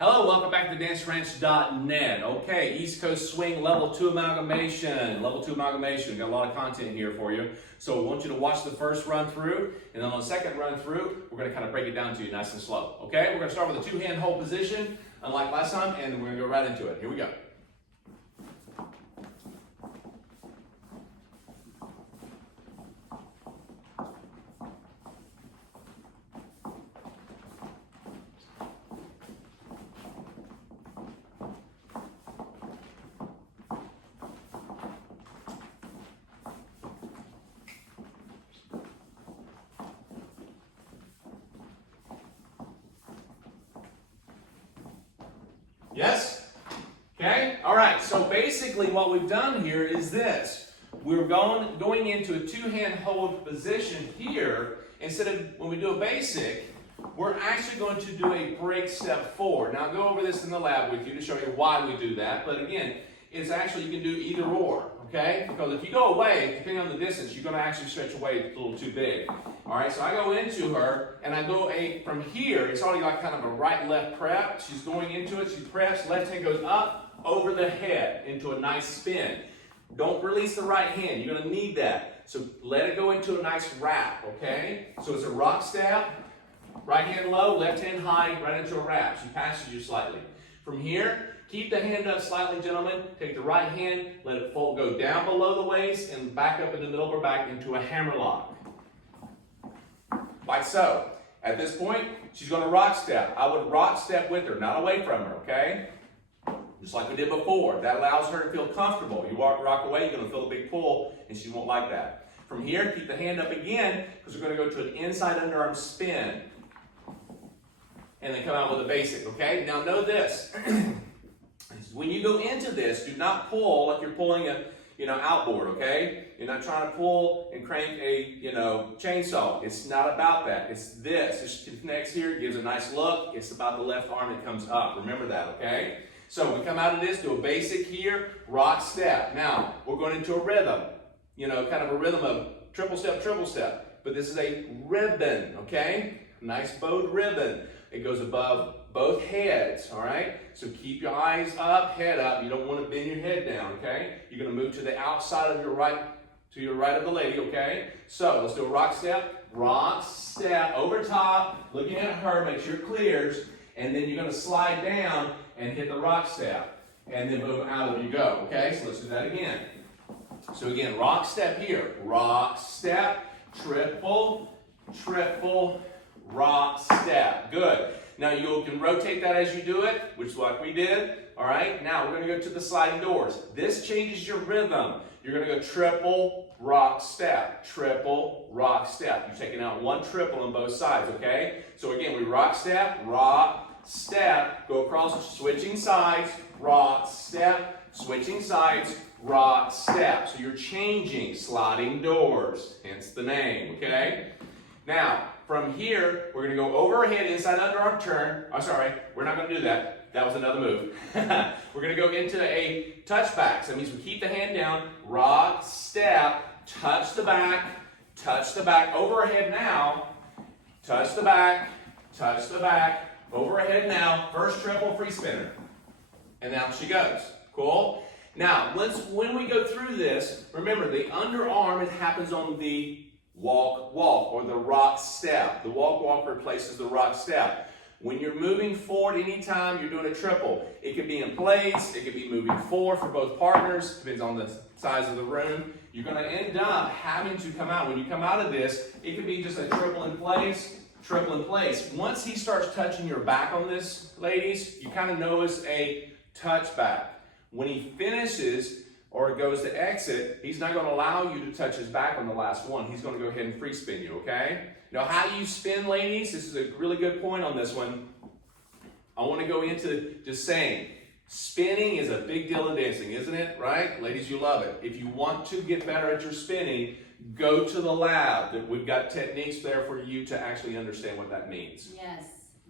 Hello, welcome back to danceranch.net. Okay, East Coast Swing Level 2 Amalgamation. Level 2 Amalgamation. We've got a lot of content here for you. So I want you to watch the first run through, and then on the second run through, we're going to kind of break it down to you nice and slow. Okay, we're going to start with a two-hand hold position, unlike last time, and then we're going to go right into it. Here we go. Yes? Okay? All right, so basically what we've done here is this. We're going into a two-hand hold position here. Instead of when we do a basic, we're actually going to do a break step forward. Now, I'll go over this in the lab with you to show you why we do that. But again, it's actually, you can do either or, okay? Because if you go away, depending on the distance, you're going to actually stretch away. It's a little too big. All right, so I go into her, and I go from here. It's already like kind of a right-left prep. She's going into it. She preps. Left hand goes up over the head into a nice spin. Don't release the right hand. You're going to need that. So let it go into a nice wrap, okay? So it's a rock step. Right hand low, left hand high, right into a wrap. She passes you slightly. From here, keep the hand up slightly, gentlemen. Take the right hand, let it fold, go down below the waist, and back up in the middle of her back into a hammerlock. Like so. At this point, she's going to rock step. I would rock step with her, not away from her, okay? Just like we did before. That allows her to feel comfortable. You rock away, you're going to feel a big pull, and she won't like that. From here, keep the hand up again, because we're going to go to an inside underarm spin. And then come out with a basic, okay? Now know this. When you go into this, do not pull like you're pulling a, outboard, okay? You're not trying to pull and crank a, chainsaw. It's not about that. It's this. It connects here, gives a nice look. It's about the left arm that comes up. Remember that, okay? So when we come out of this, do a basic here, rock step. Now, we're going into a rhythm. Kind of a rhythm of triple step. But this is a ribbon, okay? Nice bowed ribbon. It goes above both heads, all right? So keep your eyes up, head up. You don't want to bend your head down, okay? You're going to move to the outside of your right, to your right of the lady, okay? So let's do a rock step, over top, looking at her, make sure it clears, and then you're going to slide down and hit the rock step, and then move out of you go, okay? So let's do that again. So again, rock step here, rock step, triple, rock step. Good. Now you can rotate that as you do it, which is what we did. All right. Now we're going to go to the sliding doors. This changes your rhythm. You're going to go triple, rock step. You're taking out one triple on both sides, okay? So again, we rock step, go across, switching sides, rock step, switching sides, rock step. So you're changing sliding doors, hence the name, okay? Now, from here, we're going to go overhead, inside underarm turn. Oh, sorry, we're not going to do that. That was another move. We're going to go into a touchback. So that means we keep the hand down, rock, step, touch the back, overhead now, touch the back, overhead now, first triple free spinner. And now she goes. Cool? Now, when we go through this, remember the underarm, it happens on the walk, or the rock step. The walk replaces the rock step. When you're moving forward, anytime you're doing a triple, it could be in place, it could be moving forward for both partners, depends on the size of the room. You're going to end up having to come out. When you come out of this, it could be just a triple in place. Once he starts touching your back on this, ladies, you kind of notice a touchback. When he finishes, or it goes to exit, he's not going to allow you to touch his back on the last one. He's going to go ahead and free spin you, okay? Now, how you spin, ladies, this is a really good point on this one. I want to go into just saying, spinning is a big deal in dancing, isn't it? Right? Ladies, you love it. If you want to get better at your spinning, go to the lab. We've got techniques there for you to actually understand what that means. Yes,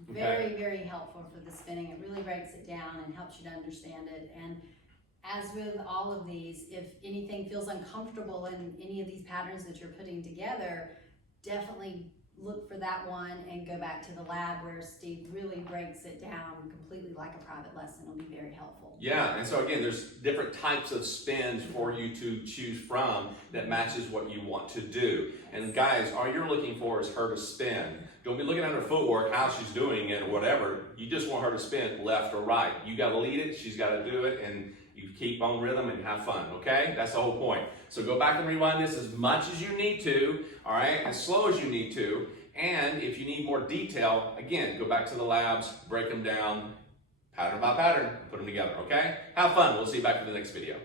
very helpful for the spinning. It really breaks it down and helps you to understand it. And as with all of these, if anything feels uncomfortable in any of these patterns that you're putting together, definitely look for that one and go back to the lab where Steve really breaks it down completely like a private lesson. It'll be very helpful. Yeah, and so again, there's different types of spins for you to choose from that matches what you want to do. And guys, all you're looking for is her to spin. Don't be looking at her footwork, how she's doing it or whatever. You just want her to spin left or right. You got to lead it, she's got to do it, and you keep on rhythm and have fun, okay? That's the whole point. So go back and rewind this as much as you need to, all right? As slow as you need to. And if you need more detail, again, go back to the labs, break them down, pattern by pattern, put them together, okay? Have fun. We'll see you back in the next video.